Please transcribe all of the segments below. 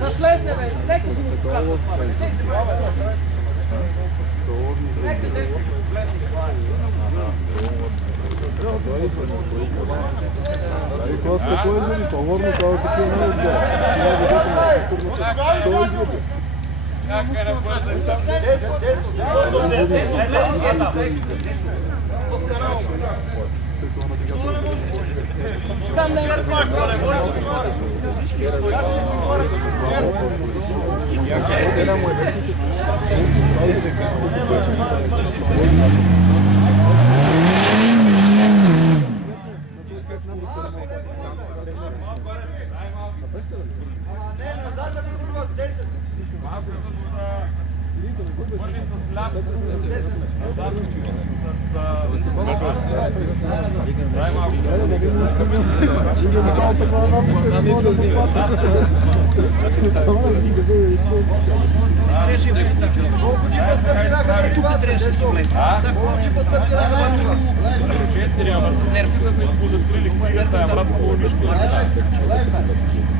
Да слезне, бе! Нека си го показва това, бе! Нека го погледне това. Просто кой измени, по-горно това такива не изгледа. Как е да бъде там? Там не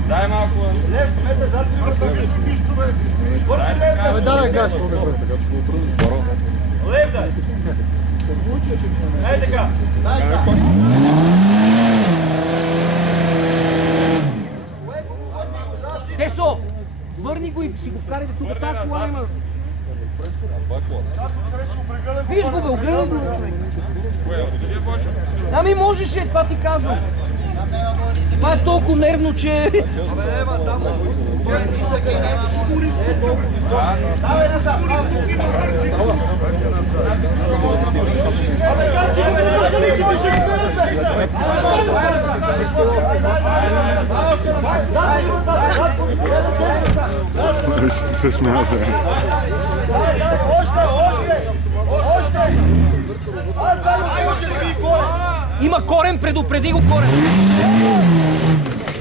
Дай малко. Давай газ. Лев дай. Ей така. Десо! Върни го и си го вкарайте тук, тази кола има. Виж го, бе, огледай го, човек. Ами можеше, това ти казвам. Това е толкова нервно, че... Ще се смяте. Има корен, предупреди го корен.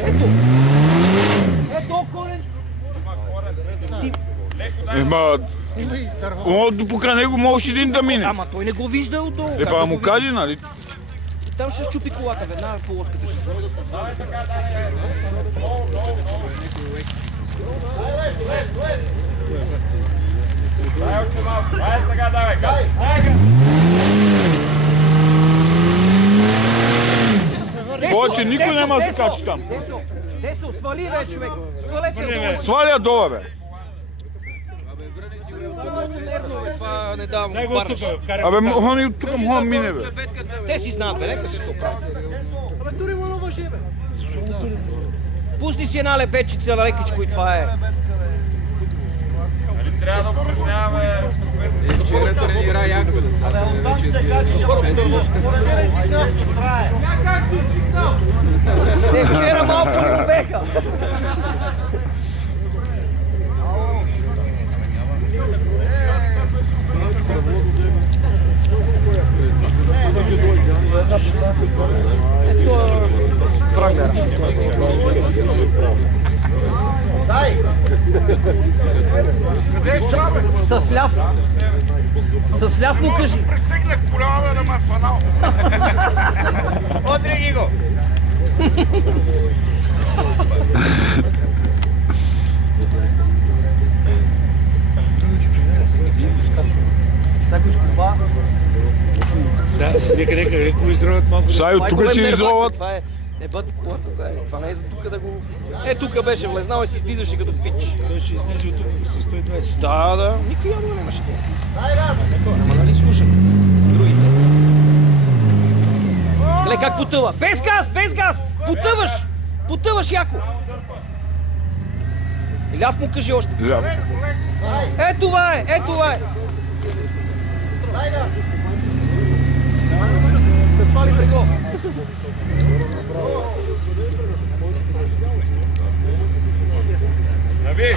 Ето. Ето корен. Покрай него можеш един да мине. Ама той не го вижда отдолу. Епа му кажи, нали? Там ще щупи колата, веднага полоската ще свърши. Дай още малко. Дай сега, давай. Повече никой няма да се качи там. Десо, свали бе, човек. Свалете. Сваля долу, бе. Това не давам барнеш. Абе, хони от тук мога мине, бе. Те си знаят, бе, нека си то правят. Абе, тури му въжи, бе. Пусни си една лепечица на лекичко и това е. Трябва да упражняваме. Вчера тренира яко да са. Как си свикнал? Не, вчера малко ми беха. Ето Франклер. Дай! С ляв. С ляв му кажи. Пресегнах колява да ме фанал. Отри ги го. Нека го изроват малко. Сай, от тук ще изроват. Това е бъд колата сега. Това не е за тук да го... Е, тук беше влезнал и си излизаше като пич. Той ще излезе от тук с 120. Да. Никакви ядове нямаше това. Ама нали слушам? Другите. Гледай как потъва. Без газ, без газ! Потъваш! Потъваш яко! Ляв му кажи още. Ляв. Е, това е! Е, това е! Да свали брегло. Наби!